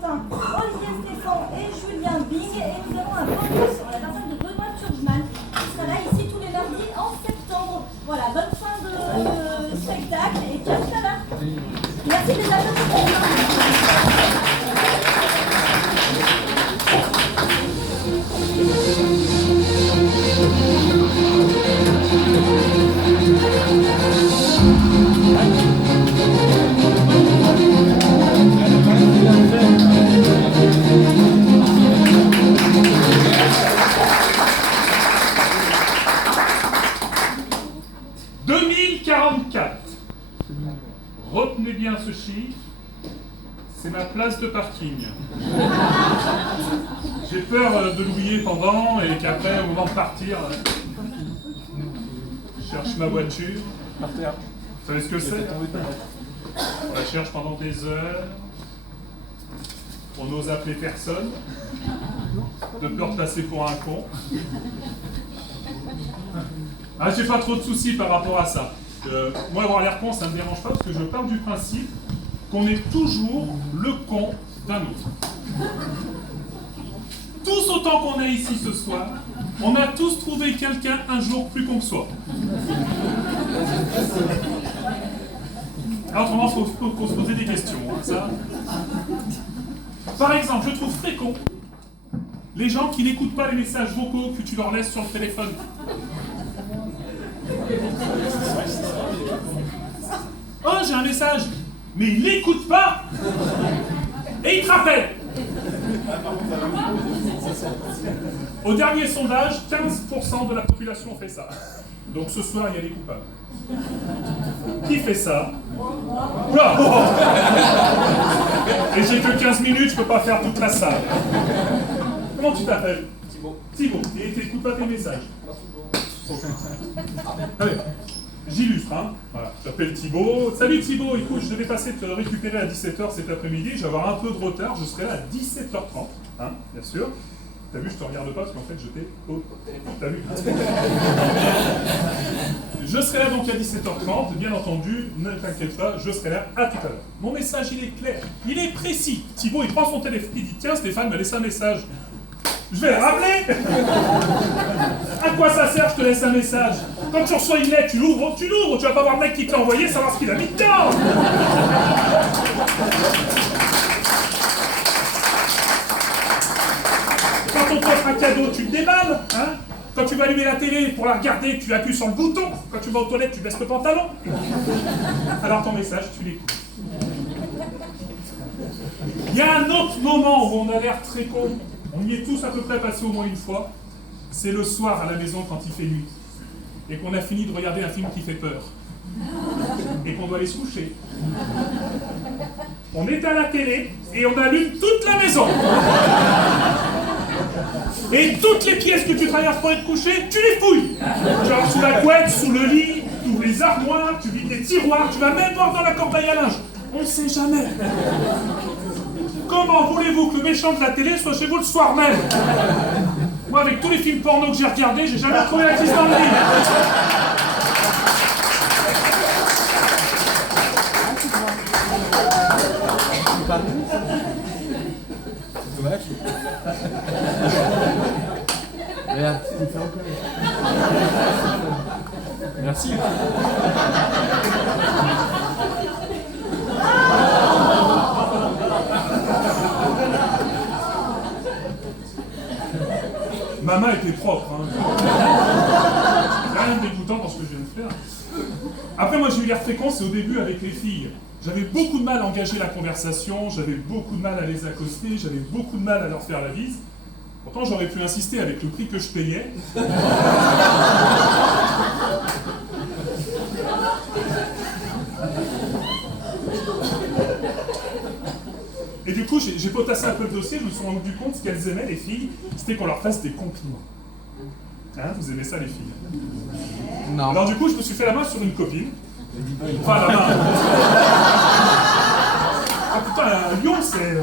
Valentin, Olivier Stéphane et Julien Bing. Et nous avons un focus sur la personne de Benoît Turgeman qui sera là ici tous les lundis en septembre. Voilà, bonne fin de spectacle et ciao tout à l'heure. Merci des applaudissements. Retenez bien ce chiffre, c'est ma place de parking. J'ai peur de l'oublier pendant et qu'après, au moment de partir, je cherche ma voiture. Vous savez ce que c'est? On la cherche pendant des heures. On n'ose appeler personne, de peur de passer pour un con. Ah, j'ai pas trop de soucis par rapport à ça. Moi, avoir l'air con, ça ne me dérange pas parce que je pars du principe qu'on est toujours le con d'un autre. Tous autant qu'on est ici ce soir, on a tous trouvé quelqu'un un jour plus con que soi. Alors, autrement, il faut se poser des questions. Hein, ça. Par exemple, je trouve très con les gens qui n'écoutent pas les messages vocaux que tu leur laisses sur le téléphone. Oh, j'ai un message, mais il n'écoute pas et il te rappelle. Au dernier sondage, 15% de la population fait ça. Donc ce soir, il y a des coupables. Qui fait ça? Oula, oh. Et j'ai que 15 minutes, je peux pas faire toute la salle. Comment tu t'appelles? Thibaut. Et tu n'écoutes pas tes messages. Allez, j'illustre, hein. Voilà, j'appelle Thibaut. Salut Thibaut, écoute, je devais passer te récupérer à 17h cet après-midi, je vais avoir un peu de retard, je serai là à 17h30, hein, bien sûr. T'as vu, je te regarde pas parce qu'en fait je t'ai au téléphone. T'as vu? Je serai là donc à 17h30, bien entendu, ne t'inquiète pas, je serai là à tout à l'heure. Mon message, il est clair, il est précis. Thibaut, il prend son téléphone, il dit tiens, Stéphane m'a laissé un message. Je vais le rappeler. À quoi ça sert, je te laisse un message? Quand tu reçois une lettre, tu l'ouvres, tu vas pas voir le mec qui te l'a envoyé, savoir ce qu'il a mis dedans. Quand on t'offre un cadeau, tu le déballes, hein? Quand tu vas allumer la télé pour la regarder, tu appuies sur le bouton. Quand tu vas aux toilettes, tu baisses le pantalon. Alors ton message, tu l'écoutes. Il y a un autre moment où on a l'air très con. On y est tous à peu près passés au moins une fois. C'est le soir à la maison quand il fait nuit. Et qu'on a fini de regarder un film qui fait peur. Et qu'on doit aller se coucher. On est à la télé et on allume toute la maison. Et toutes les pièces que tu traverses pour être couché, tu les fouilles. Genre sous la couette, sous le lit, tu ouvres les armoires, tu vides les tiroirs, tu vas même voir dans la corbeille à linge. On ne sait jamais. Comment voulez-vous que le méchant de la télé soit chez vous le soir même? Moi, avec tous les films porno que j'ai regardés, j'ai jamais trouvé la crise dans le lit. Dommage. Regarde, tu fais encore. Merci. Ma main était propre, hein. Rien de dégoûtant dans ce que je viens de faire. Après, moi j'ai eu l'air fréquent, c'est au début avec les filles. J'avais beaucoup de mal à engager la conversation, j'avais beaucoup de mal à les accoster, j'avais beaucoup de mal à leur faire la bise. Pourtant, j'aurais pu insister avec le prix que je payais. Et du coup, j'ai potassé un peu le dossier, je me suis rendu compte ce qu'elles aimaient, les filles, c'était qu'on leur fasse des compliments. Hein, vous aimez ça, les filles? Non. Alors du coup, je me suis fait la main sur une copine. Enfin, la main. Ah putain, un lion, c'est...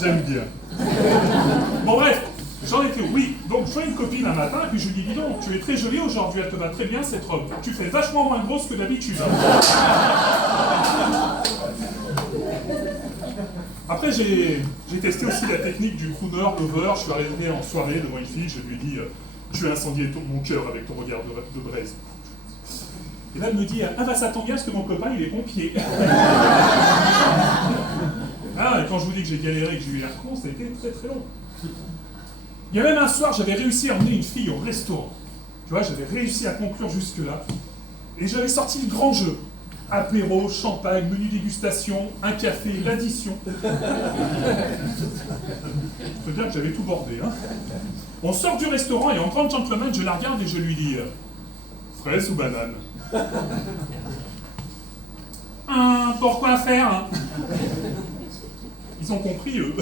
J'aime bien. Bon bref, j'en étais où? Oui, donc je vois une copine un matin, et puis je lui dis, dis donc, tu es très jolie aujourd'hui, elle te va très bien cette robe. Tu fais vachement moins grosse que d'habitude. Après, j'ai testé aussi la technique du crooner over. Je suis arrivé en soirée devant une fille, je lui ai dit tu as incendié mon cœur avec ton regard de braise. Et là, elle me dit ah bah ça tombe bien parce que mon copain il est pompier. Ah, et quand je vous dis que j'ai galéré et que j'ai eu l'air con, ça a été très très long. Il y a même un soir, j'avais réussi à emmener une fille au restaurant. Tu vois, j'avais réussi à conclure jusque-là. Et j'avais sorti le grand jeu. Apéro, champagne, menu dégustation, un café, l'addition. Je peux dire que j'avais tout bordé. Hein. On sort du restaurant et en grande gentleman, je la regarde et je lui dis fraise ou banane? Pourquoi faire hein? Ils ont compris, eux.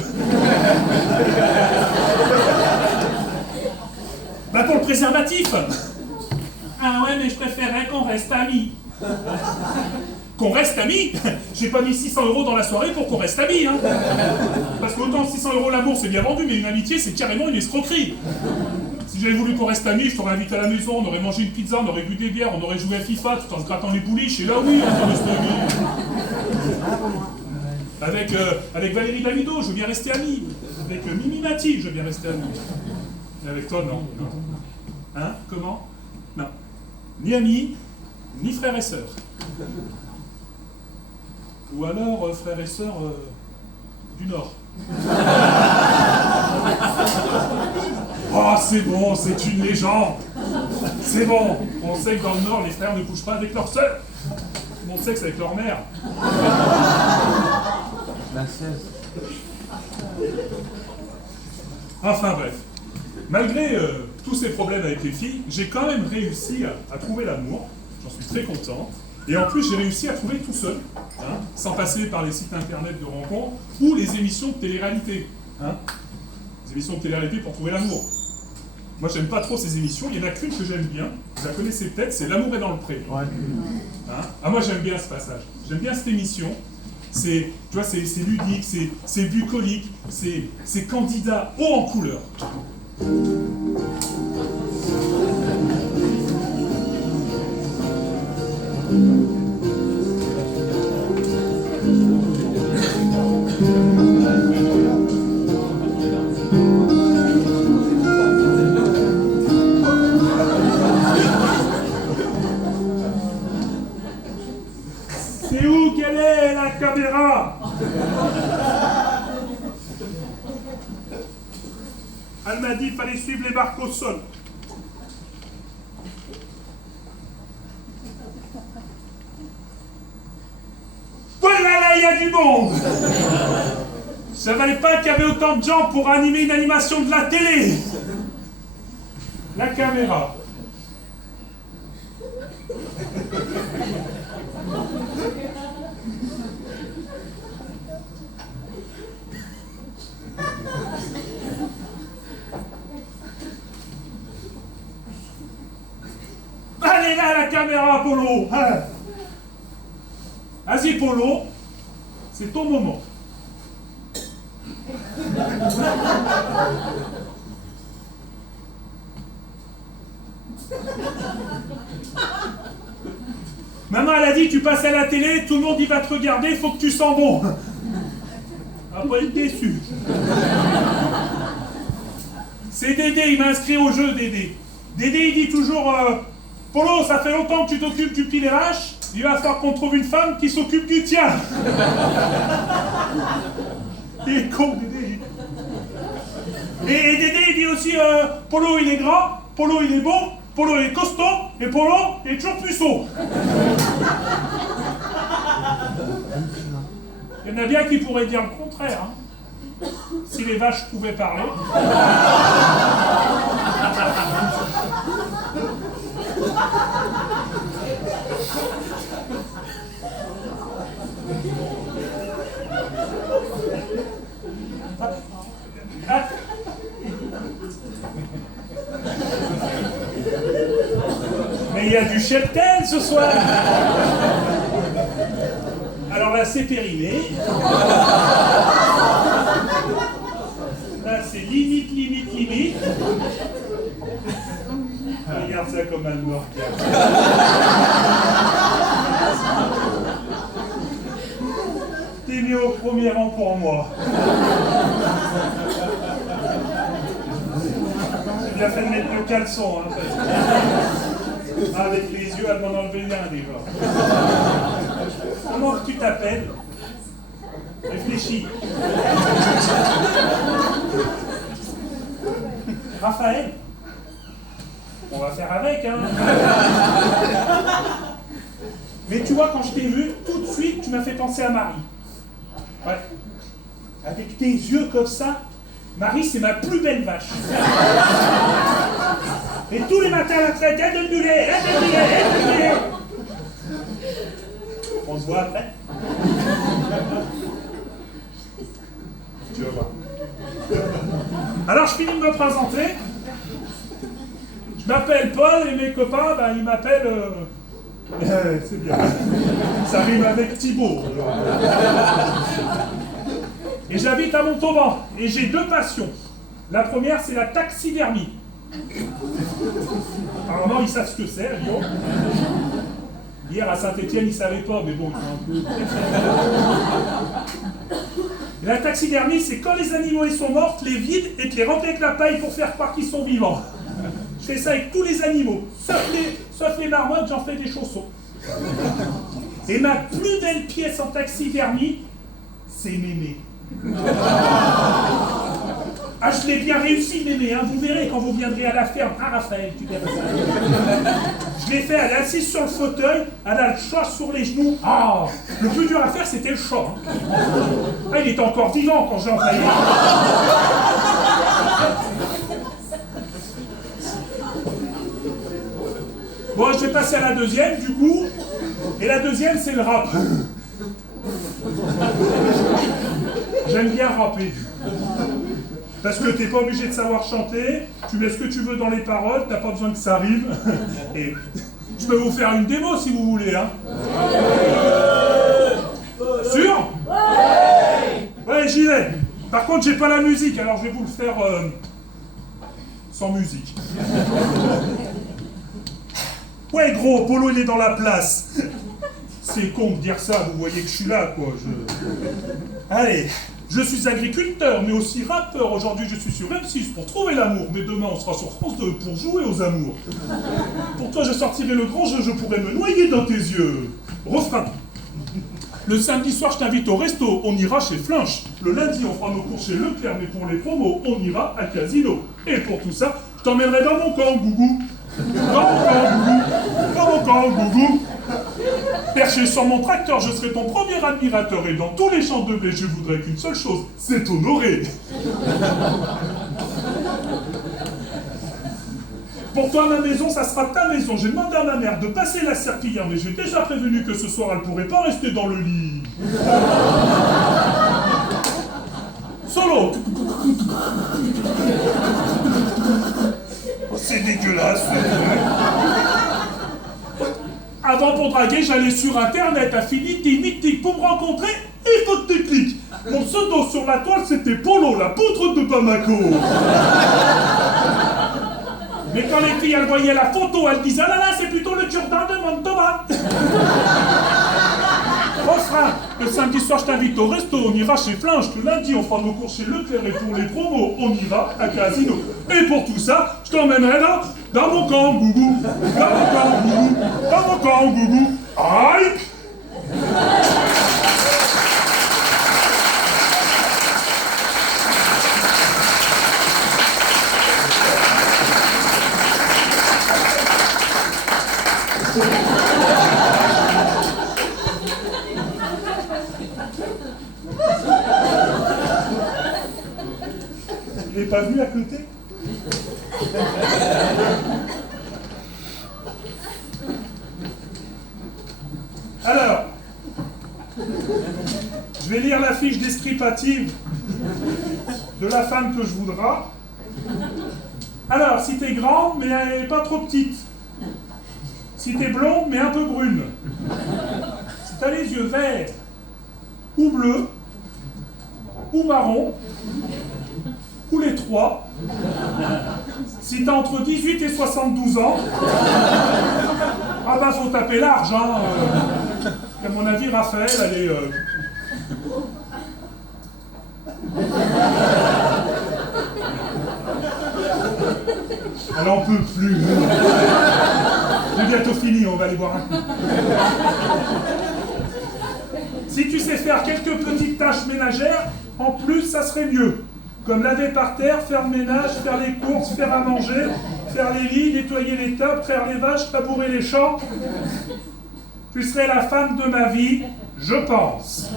Bah pour le préservatif. Ah ouais, mais je préférerais qu'on reste amis. Qu'on reste amis? J'ai pas mis 600 € dans la soirée pour qu'on reste amis. Hein. Parce qu'autant 600 € l'amour, c'est bien vendu, mais une amitié, c'est carrément une escroquerie. Si j'avais voulu qu'on reste amis, je t'aurais invité à la maison, on aurait mangé une pizza, on aurait bu des bières, on aurait joué à FIFA tout en se grattant les bouliches, et là oui, on peut rester amis. Avec Valérie Damido, je veux bien rester ami. Avec Mimi Mati, je veux bien rester ami. Et avec toi, non. Hein? Comment? Non. Ni amis, ni frères et sœurs. Ou alors frères et sœurs du Nord. Oh, c'est bon, c'est une légende. C'est bon. On sait que dans le Nord, les frères ne couchent pas avec leurs sœurs. Tout le monde sait que c'est avec leur mère. La 16. Enfin bref. Malgré tous ces problèmes avec les filles, j'ai quand même réussi à trouver l'amour. J'en suis très content. Et en plus, j'ai réussi à trouver tout seul, hein, sans passer par les sites internet de rencontres ou les émissions de télé-réalité. Hein. Les émissions de télé-réalité pour trouver l'amour. Moi, j'aime pas trop ces émissions. Il y en a qu'une que j'aime bien. Vous la connaissez peut-être, c'est L'amour est dans le pré. Ouais. Hein. Ah, moi, j'aime bien ce passage. J'aime bien cette émission. C'est, tu vois, c'est ludique, c'est bucolique, c'est candidat haut en couleur. C'est où qu'elle est, la caméra? Elle m'a dit qu'il fallait suivre les marques au sol. Voilà, là, il y a du monde. Ça valait pas qu'il y avait autant de gens pour animer une animation de la télé. La caméra. Allez là, la caméra, Polo. Hein. Vas-y, Polo. C'est ton moment. Maman, elle a dit, tu passes à la télé, tout le monde y va te regarder, faut que tu sens bon. On va pas être déçu. C'est Dédé, il m'a inscrit au jeu, Dédé. Dédé, il dit toujours, Polo, ça fait longtemps que tu t'occupes du pied des vaches, il va falloir qu'on trouve une femme qui s'occupe du tien. Il est con, Dédé. Et Dédé, il dit aussi, Polo, il est grand, Polo, il est beau, Polo, il est costaud, et Polo, il est toujours puceau. Il y en a bien qui pourraient dire le contraire. Hein. Si les vaches pouvaient parler. Mais il y a du cheptel ce soir. Alors là, c'est périmé. Là, c'est limite. Regarde ça comme un mort. T'es t'es mis au premier rang pour moi. J'ai bien fait de mettre le caleçon, hein, avec les yeux, elle m'en enlevait un déjà. Comment tu t'appelles? Réfléchis. Raphaël? On va faire avec, hein. Mais tu vois, quand je t'ai vu, tout de suite, tu m'as fait penser à Marie. Ouais. Avec tes yeux comme ça, Marie, c'est ma plus belle vache. Et tous les matins, la traite, elle donne du lait, elle donne du lait, elle donne du lait. On se voit après. Tu vas voir. Alors, je finis de me présenter. Je m'appelle Paul et mes copains, ben, ils m'appellent... c'est bien. Ça rime avec Thibaut. Et j'habite à Montauban. Et j'ai deux passions. La première, c'est la taxidermie. Apparemment, ils savent ce que c'est, à Lyon. Hier, à Saint-Étienne, ils ne savaient pas, mais bon, ils sont un peu... Et la taxidermie, c'est quand les animaux ils sont morts, les vides et te les remplis avec la paille pour faire croire qu'ils sont vivants. Je fais ça avec tous les animaux, sauf les marmottes, j'en fais des chaussons. Et ma plus belle pièce en taxidermie, c'est Mémé. Ah, je l'ai bien réussi, Mémé, hein. Vous verrez quand vous viendrez à la ferme. Ah, Raphaël, tu verras ça. Je l'ai fait, elle est assise sur le fauteuil, elle a le chat sur les genoux. Ah, le plus dur à faire, c'était le chat. Hein. Ah, il était encore vivant quand j'ai envoyé. Bon, je vais passer à la deuxième, du coup. Et la deuxième, c'est le rap. J'aime bien rapper. Parce que t'es pas obligé de savoir chanter, tu mets ce que tu veux dans les paroles, t'as pas besoin que ça rime. Et je peux vous faire une démo si vous voulez, hein. Sûr? Ouais, j'y vais. Par contre, j'ai pas la musique, alors je vais vous le faire sans musique. Ouais, gros, Polo, il est dans la place. C'est con de dire ça, vous voyez que je suis là, quoi. Allez, je suis agriculteur, mais aussi rappeur. Aujourd'hui, je suis sur M6 pour trouver l'amour. Mais demain, on sera sur France 2 pour jouer aux amours. Pour toi, je sortirai le grand jeu, je pourrais me noyer dans tes yeux. Refrain. Le samedi soir, je t'invite au resto, on ira chez Flinch. Le lundi, on fera nos cours chez Leclerc, mais pour les promos, on ira à Casino. Et pour tout ça, je t'emmènerai dans mon camp, gougou. Dans mon camp, gougou. Dans mon camp, gougou. Perché sur mon tracteur, je serai ton premier admirateur. Et dans tous les champs de blé, je voudrais qu'une seule chose, c'est t'honorer. Pour toi, ma maison, ça sera ta maison. J'ai demandé à ma mère de passer la serpillière, mais j'ai déjà prévenu que ce soir, elle pourrait pas rester dans le lit. Solo. Oh, c'est dégueulasse. Avant, pour draguer, j'allais sur Internet, Affinity, Mythique. Pour me rencontrer, il faut que tu cliques. Mon pseudo sur la toile, c'était Polo, la poutre de Bamako. Mais quand les filles, elles voyaient la photo, elles disaient « Ah là là, c'est plutôt le Jourdain de Montauban !» Refrain. Le samedi soir, je t'invite au resto, on ira chez Flinch. Le lundi, on fera nos cours chez Leclerc. Et pour les promos, on ira à Casino. Et pour tout ça, je t'emmènerai dans mon camp, gougou. Dans mon camp, gougou. Dans mon camp, gougou. Aïe! Il n'est pas venu à côté? Alors, je vais lire la fiche descriptive de la femme que je voudrais. Alors, si t'es grande, mais pas trop petite. Si t'es blonde, mais un peu brune. Si t'as les yeux verts, ou bleus, ou marron, ou les trois. Si t'as entre 18 et 72 ans, ah bah faut taper large, hein. À mon avis, Raphaël, elle est Elle en peut plus. C'est bientôt fini, on va aller boire un coup. Si tu sais faire quelques petites tâches ménagères, en plus, ça serait mieux. Comme laver par terre, faire le ménage, faire les courses, faire à manger, faire les lits, nettoyer les tables, traire les vaches, labourer les champs. Tu serais la femme de ma vie, je pense.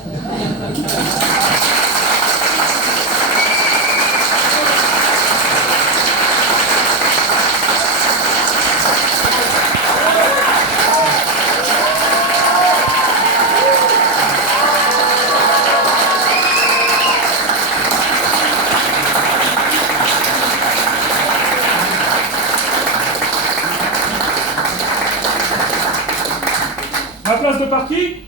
Ma place de parking?